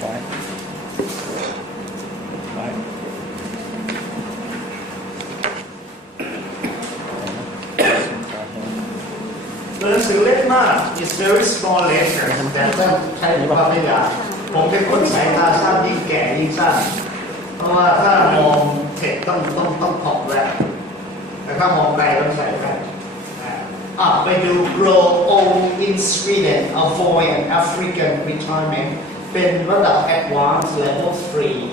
หนังสือเล็กมาก it's very small letter แต่ต้องใช้ความพยายามผมเป็นคนสายตาสั้นยิ่งแก่ยิ่งสั้นเพราะว่าถ้ามองเห็นต้องขอบแว่นแต่ถ้ามองไกลต้องใส่แว่นไปดู grow old in Sweden avoid African retirement เป็นระดับ advanced level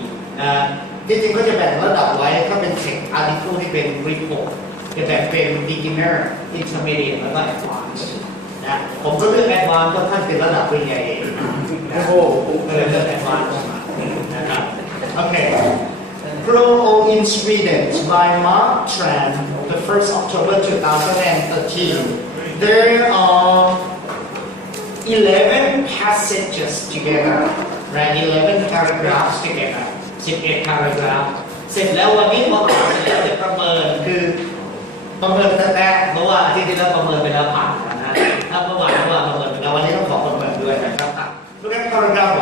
3จริงๆก็จะแบ่งระดับไว้ถ้าเป็น text article ที่เป็น report จะแบ่งเป็น beginner intermediate แล้วก็ advanced นะผมก็เลือก advanced เพราะท่านเป็นระดับปริญญาเอกนะเลือก advanced มานะครับโอเค Grow Old in Sweden by Mark Tran the 1st October 2013 there are 11 passages together right 11 paragraphs together 11 paragraph เสร็จแล้ววันนี้พออ่านเสร็จแล้วเดี๋ยวประเมินคือประเมินแรกเพราะว่าอาทิตย์ที่แล้วประเมินไปแล้วผ่านนะถ้าเมื่อวานว่าประเมินไปแล้ววันนี้ต้องขอประเมินด้วยนะครับLook at paragraph 1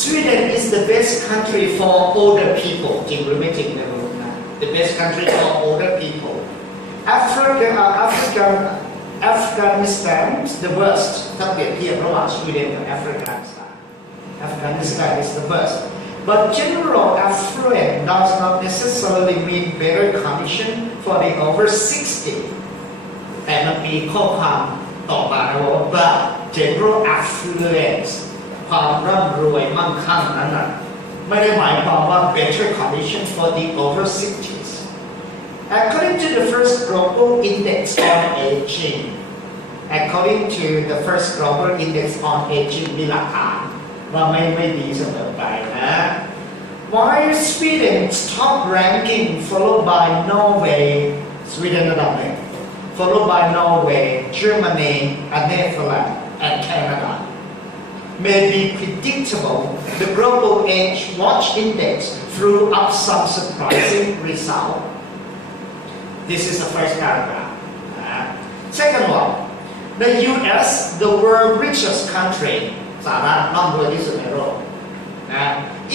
Sweden is the best country for older people จริงหรือไม่จริงนะรู้นะ The best country for older people Afghanistan the worst ถ้าเปรียบเทียบระหว่างสวีเดนกับแอฟริกาAfghanistan is the worst but general affluence does not necessarily mean better condition for the over 60แต่มันมีข้อความต่อมาว่า general affluence ความร่ำรวยมั่งคั่งนั้นน่ะไม่ได้หมายความว่า better condition for the over 60s according to the first global index on agingมีหลักฐานว่าไม่ดีเสมอไปนะ While Sweden's top ranking followed by Norway Sweden ระดับหนึ่ง followed by Norway Germany and Netherlands and Canada may be predictable the global age watch index threw up some surprising result This is the first paragraph second one the US the world richest country สหรัฐร่ำรวยที่สุดในโลกนะ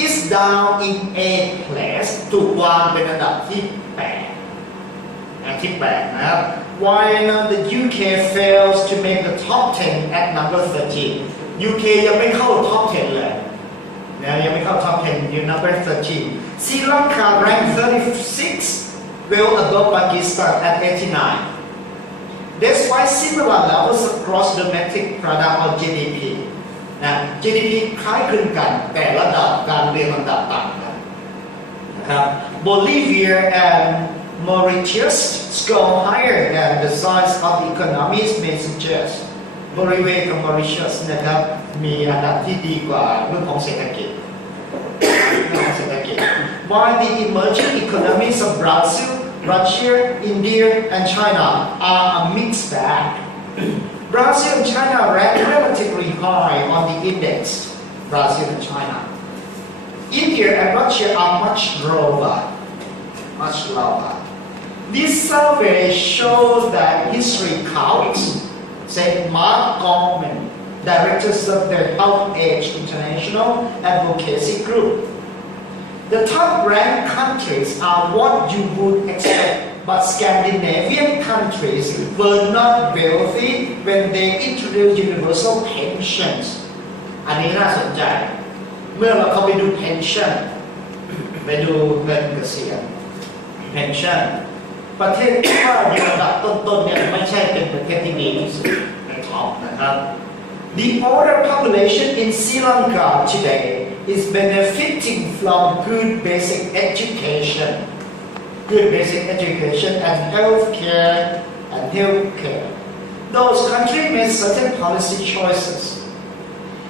is down in 8th place ถูกวางเป็นอันดับที่8นะครับ while the UK fails to make the top 10 at number 13 UK ยังไม่เข้า top 10 เลยนะยังไม่เข้า top 10 อยู่ number 13 Sri Lanka ranked 36 well above Pakistan at 89Despite similar levels of gross domestic product or GDP นะ GDP คล้ายคลึงกันแต่ระดับการเรียงลำดับต่างกันนะครับ Bolivia and Mauritius score higher than the size of the economies may suggest Bolivia กับ Mauritius นะครับมีอันดับที่ดีกว่าเรื่องของเศรษฐกิจWhile the emerging economies of Brazil Russia, India, and China are a mixed bag. Brazil and China rank relatively high on the index. Brazil and China. India and Russia are much lower. This survey shows that history counts, said Mark Goldman, director of the Health Age International Advocacy Group.The top-ranked countries are what you would expect, but Scandinavian countries were not wealthy when they introduced universal pensions. อันนี้น่าสนใจ เมื่อเราเข้าไปดู pension ไปดูเงินเกษียณ pension ประเทศที่ว่าอยู่ระดับต้นๆเนี่ยไม่ใช่เป็นประเทศที่ดีที่สุดในท็อปนะครับ The older population in Sri Lanka today.is benefiting from good basic education and healthcare. Those countries made certain policy choices.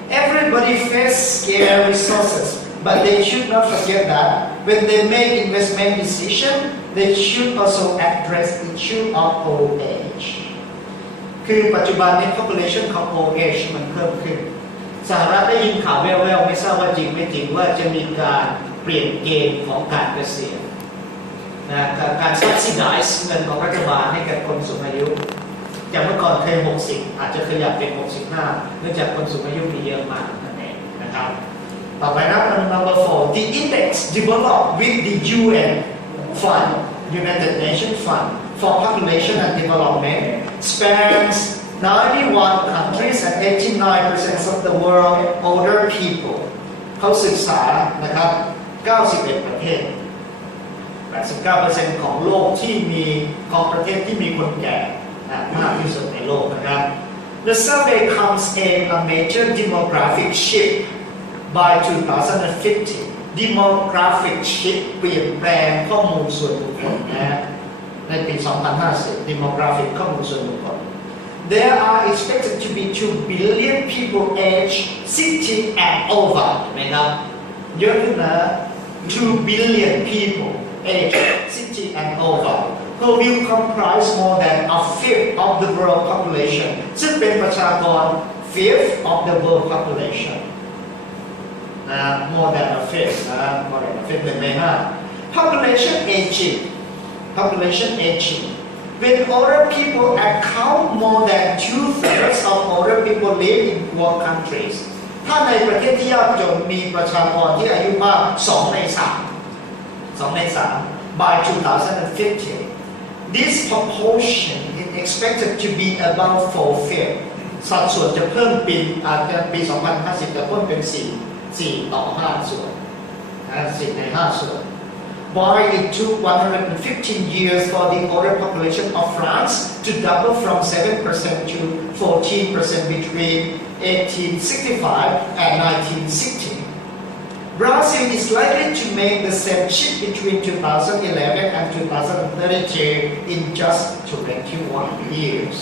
Everybody faces scarce resources, but they should not forget that when they make investment decisions, they should also address issue of old age. คือปัจจุบันนี้ population ของ old age มันเพิ่มขึ้นสหรัฐได้ยินข่าวแว่วๆไม่ทราบว่าจริงไม่จริงว่าจะมีการเปลี่ยนเกณฑ์ของการเกษียณนะการ subsidize เงินของรัฐบาลให้กับคนสูงอายุจากเมื่อก่อนเคย60อาจจะขยับเป็น65เนื่องจากคนสูงอายุมีเยอะมากนั่นเองนะ นะครับต่อไปนะ number 4 the index developed with the UN Fund United Nations Fund for Population and Development spans 91 countries and 89% of the world older people เขาศึกษานะครับ91 ประเทศ 89% ของโลกที่มีของประเทศที่มีคนแก่มากที่สุดในโลกนะครับ The survey comes in a major demographic shift by 2050 demographic shift เปลี่ยนแปลงข้อมูลส่วนบุคคลนะในปี 2050 demographic ข้อมูลส่วนบุคคล There are expected to be 2 billion people aged 60 and over นะครับเยอะขึ้นนะ 2 billion people aged 60 and over who will comprise more than a fifth of the world population ซึ่งเป็นประชากร fifth of the world population more than a fifth more than a fifth 1 ใน 5 population aging when older people account more than 2/3 of older people live in poor countries ถ้าในประเทศที่ยากจนมีประชากรที่อายุมาก2 ใน 3 by 2050 this proportion is expected to be about 4/5 สัดส่วนจะเพิ่มปี 2050 จะเพิ่มเป็น4 ต่อ 5 ส่วน4 ใน 5 ส่วน While it took 115 years for the older population of France to double from 7% to 14% between 1865 and 1960. Brazil is likely to make the same shift between 2011 and 2032 in just 21 years.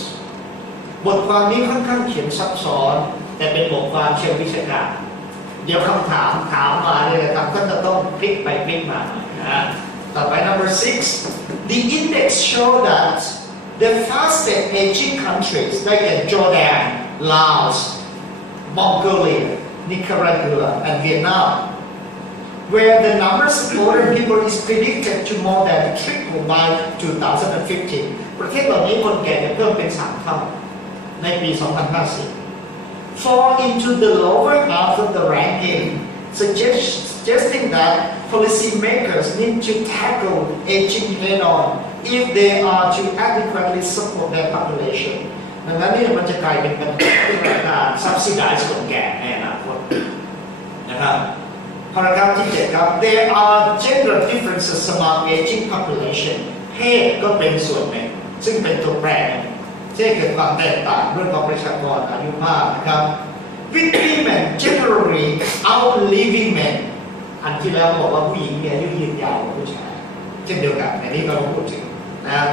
บทความนี้ค่อนข้างเขียนซับซ้อนแต่เป็นบทความเชิงวิชาการเดี๋ยวคำถามมาเลยนะครับก็จะต้องพลิกไปพลิกมาต่อไป number 6 the index show that the fastest aging countries like Jordan, Laos, Mongolia, Nicaragua and Vietnam where the numbers of older people is predicted to more than triple by 2050 ประเทศเหล่านี้คนแก่จะเพิ่มเป็น3 เท่าในปี 2050 fall into the lower half of the ranking suggesting that policymakers need to tackle aging head-on if they are to adequately support their population ดังนั้นนี่มันจะกลายเป็นปัญหาที่ราคา subsidize คนแก่ในอนาคตนะครับพาราgraफที่ 7 ครับ There are gender differences among aging population เพศก็เป็นส่วนหนึ่งซึ่งเป็นตัวแปรที่เกิดความแตกต่างเรื่องของประชากรอายุมากนะครับ With women generally outliving men อันที่แล้วบอกว่าผู้หญิงมีอายุยืนยาวกว่าผู้ชายเช่นเดียวกันในนี้เราพูดถึงนะครับ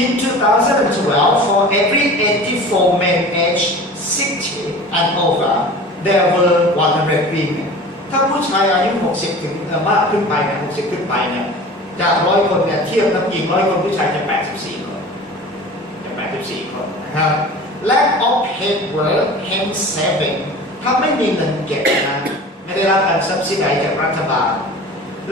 In 2012 for every 84 men aged 60 and over there were 100 women ถ้าผู้ชายอายุ 60 ถึงมากขึ้นไปเนี่ย60 ขึ้นไปเนี่ยจาก100 คนเนี่ยเทียบกับหญิง100 คนผู้ชายจะ84 คนนะครับ Lack of paid work hence saving ถ้าไม่มีเงินเก็บนะไม่ได้รับการ subsidize จากรัฐบาล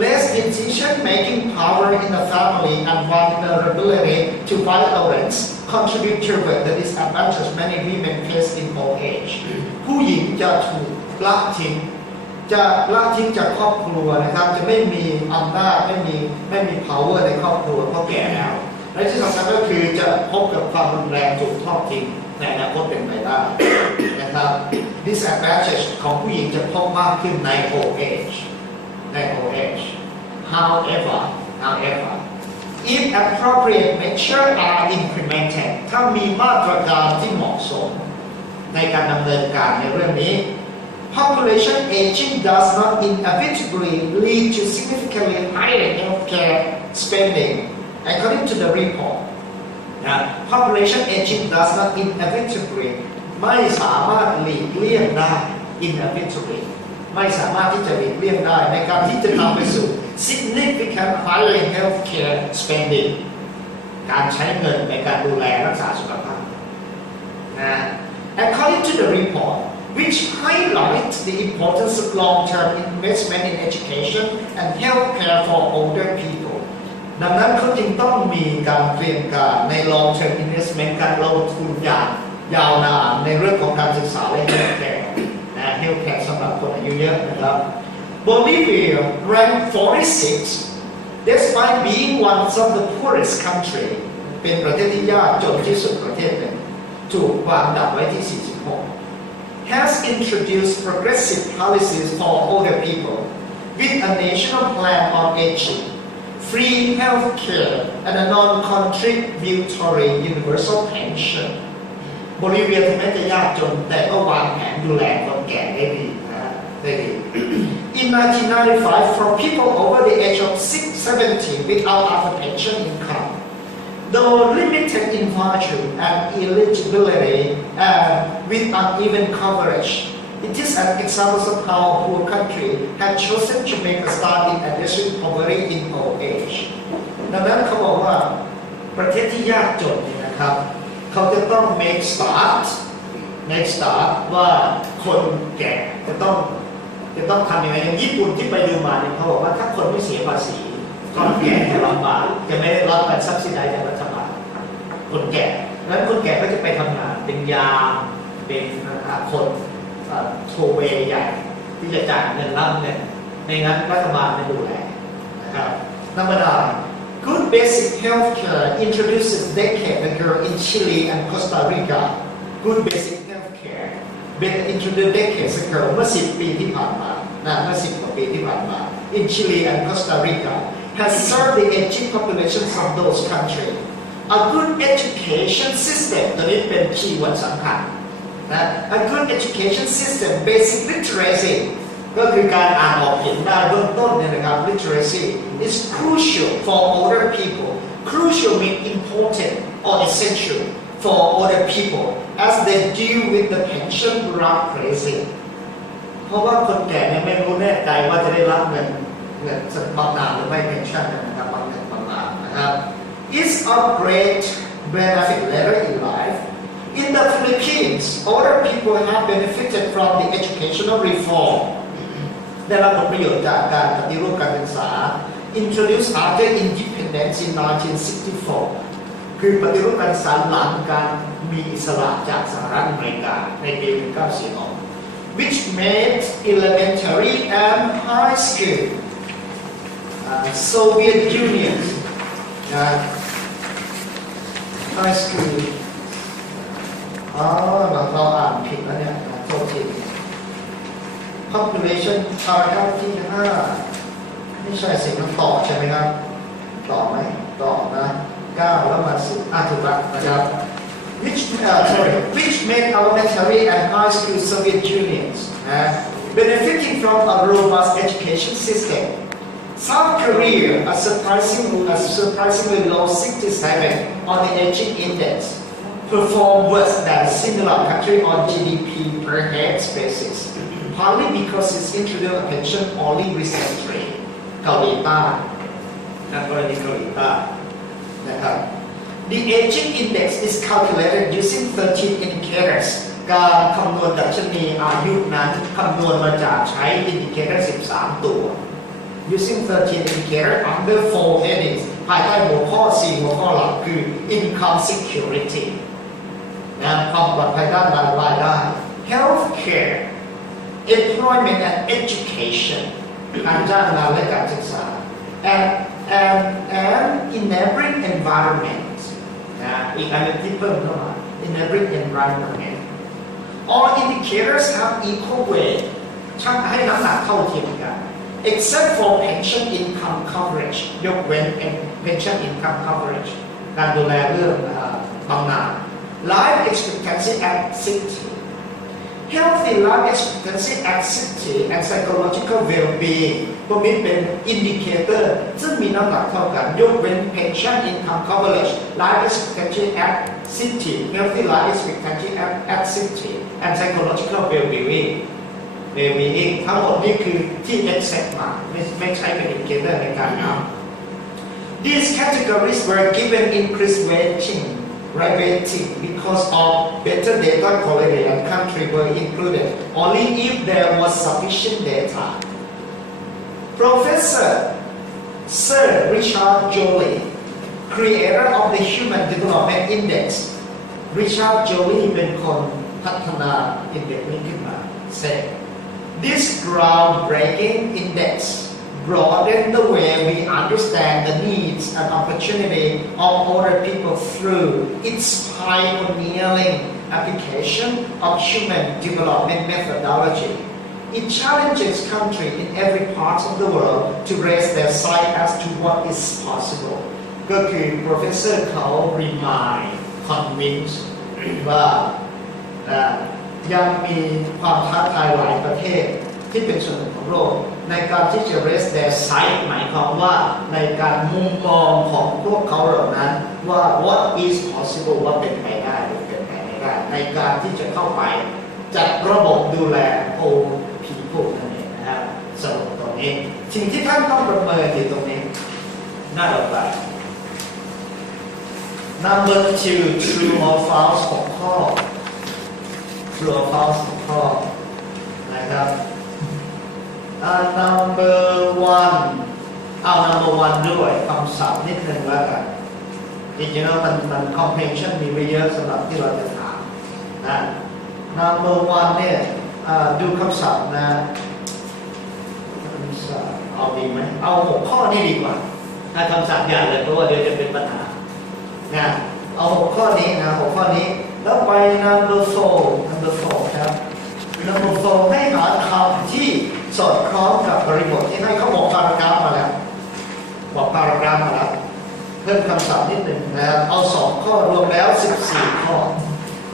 Less decision making power in the family and vulnerability to violence contribute to the disadvantage many women face in old age ผู้หญิงจะถูกละทิ้งจากครอบครัวนะครับจะไม่มีอำนาจไม่มี power ในครอบครัวเพราะแก่แล้วและที่สำคัญก็คือจะพบกับความรุนแรงถูกทอดทิ้งในอนาคตเป็นไปได้นะครับ disadvantage ของผู้หญิงจะพบมากขึ้นใน old age however if appropriate measures are implemented ถ้ามีมาตรการที่เหมาะสมในการดำเนินการในเรื่องนี้ population aging does not inevitably lead to significantly higher healthcare spending according to the report population aging does not inevitably ไม่สามารถหลีกเลี่ยงได้ inevitably ไม่สามารถที่จะหลีกเลี่ยงได้ในการที่จะนำไปสู่ significant higher healthcare spending การใช้เงินในการดูแลรักษาสุขภาพaccording to the report which highlights the importance of long-term investment in education and healthcare for older people ดังนั้นเขาจึงต้องมีการเตรียมการใน long-term investment การลงทุนอย่างยาวนานในเรื่องของการศึกษาและ healthcare Health Care สำหรับคนอายุเยอะนะครับ Bolivia ranked 46 despite being one of the poorest country เป็นประเทศที่ยากจนที่สุดประเทศหนึ่งถูกวางอันดับไว้ที่ 46 has introduced progressive policies for older people with a national plan on aging, free health care, and a non-contributory universal pension. โบลิเวียถึงแม้จะยากจนแต่ก็วางแผนดูแลคนแก่ได้ดีนะได้ดี In 1995, for people over the age of 70 without other pension income, though limited in value and eligibility with uneven coverage, it is an example of how a poor country had chosen to make a start in addressing poverty in old age. ดังนั้นเขาบอกว่าประเทศที่ยากจนเนี่ยนะครับเขาจะต้อง make start ว่าคนแก่จะต้องทำยังไงอย่างญี่ปุ่นที่ไปดูมาเนี่ยเขาบอกว่าถ้าคนไม่เสียภาษีคนแก่จะลำบากจะไม่ได้รับการซับซิไดซ์จากรัฐบาลคนแก่แล้วคนแก่ก็จะไปทำงานเป็นยามเป็นคนโทเวใหญ่ที่จะจ่ายเงินรับเนี่ยในงั้นรัฐบาลไม่ดูแลนะครับธรรมดา Good basic health care introduced a decade ago in Chile and Costa Rica. Good basic health care been introduced decades ago เมื่อ10 ปีที่ผ่านมาเมื่อ10 กว่าปีที่ผ่านมา in Chile and Costa Rica has served the aging populations of those countries. A good education system ตัวนี้เป็นคีย์เวิร์ดสำคัญนะ A good education system basic literacy ก็คือการอ่านออกเขียนได้เบื้องต้นเนี่ยนะครับ literacy is crucial for older people. Crucial means important or essential for older people as they deal with the pension bureaucracy. เพราะว่าคนแก่เนี่ยไม่รู้แน่ใจว่าจะได้รับเงินบำนาญหรือไม่ pension นะครับบำนาญนะครับ is of great benefit later in life. In the Philippines, older people have benefited from the educational reform. ได้รับผลประโยชน์จากการปฏิรูปการศึกษา introduced after independence in 1964 คือปฏิรูปการศึกษาหลังการมีอิสระจากสหรัฐอเมริกาในปี 1946 which made elementary and high school Soviet Union high school เราอ่านผิดแล้วเนี่ยโทษที population พาราที่5ไม่ใช่สิ่งต่อใช่ไหมครับต่อไหมต่อนะ9แล้วมา10ถูกแล้วนะครับ which made elementary and high school Soviet unions benefiting from a robust education system. South Korea a surprisingly low 67 on the aging index performed worse than similar country on GDP per head basis, partly because it's introduced a pension only recently. เกาหลีใต้กรณีเกาหลีใต้นะครับ The aging index is calculated using 13 indicators. การคำนวณดัชนีอายุนั้นคำนวณมาจากใช้ indicator 13 ตัว using 13 indicators under 4 headings ภายใต้หัวข้อ 4 หัวข้อหลักคือ income security ความปลอดภัยด้านรายได้ health care employment and education การจ้างงานและการศึกษา and enabling environment อีกอันนึงที่เพิ่มเข้ามา enabling environment all indicators have equal weight ช่างให้น้ำหนักเท่าเทียมกัน except for pension income coverage ยกเว้น pension income coverage การดูแลเรื่องบำนาญ life expectancy at 60Healthy life expectancy at 60 and psychological well-being พวกนี้เป็น indicator ซึ่งมีน้ำหนักเท่ากันยกเว้น pension income coverage life expectancy at 60 healthy life expectancy at 60 and psychological well-being ทั้งหมดนี้คือที่ accept มาไม่ใช้เป็น indicator ในการนับ These categories were given increased weighting because of better data quality and country were included only if there was sufficient data. Professor Sir Richard Joly, creator of the Human Development Index, Richard Joly เป็นคนพัฒนา index นี้ขึ้นมา said This groundbreaking index broaden the way we understand the needs and opportunity of older people through its pioneering application of human development methodology. It challenges countries in every part of the world to raise their sight as to what is possible. ก็คือ professor เขา remind convince ว่ายังมีความท้าทายหลายประเทศที่เป็นส่วนหนึ่งของโลกในการที่จะ raise their sight หมายความว่าในการมุมมองของพวกเขาเหล่านั้นว่า what is possible ว่าเป็นไปได้หรือเป็นไปไม่ได้ในการที่จะเข้าไปจัดระบบดูแล old people นั่นเองนะครับสรุปตรงนี้สิ่งที่ท่านต้องประเมินอยู่ตรงนี้น่าต่อไป Number 2 true or false 6 ข้อ true or false 6 ข้อนะครับnumber 1 เอา number 1 ด้วยคำศัพท์นิดนึงแล้วกันจริงๆแล้วมัน comprehension มีไม่เยอะสำหรับที่เราจะถามนะ number 1 เนี่ยดูคำศัพท์นะคำศัพท์เอาดีไหมเอา6 ข้อนี้ดีกว่าถ้าคำศัพท์ใหญ่เลยเพราะว่าเดี๋ยวจะเป็นปัญหานะเอา6 ข้อนี้นะ6 ข้อนี้แล้วไป number 4 ครับ number 4 ให้หาคำที่สอดคล้องกับบริบทที่ให้เขาบอกพารากราฟมาแล้วบอกพารากราฟมาแล้วเพิ่มคำศัพท์นิดหนึ่งนะครับเอา2 ข้อรวมแล้ว14 ข้อ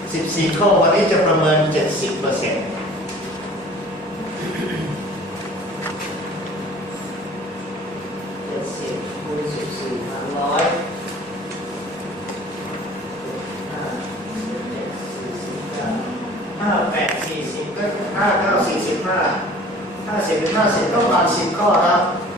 14 ข้อวันนี้จะประเมิน 70% คูณ14 100 5 8 40ก็5 9 45 50 เป็น50ต้องผ่าน10 ข้อครับ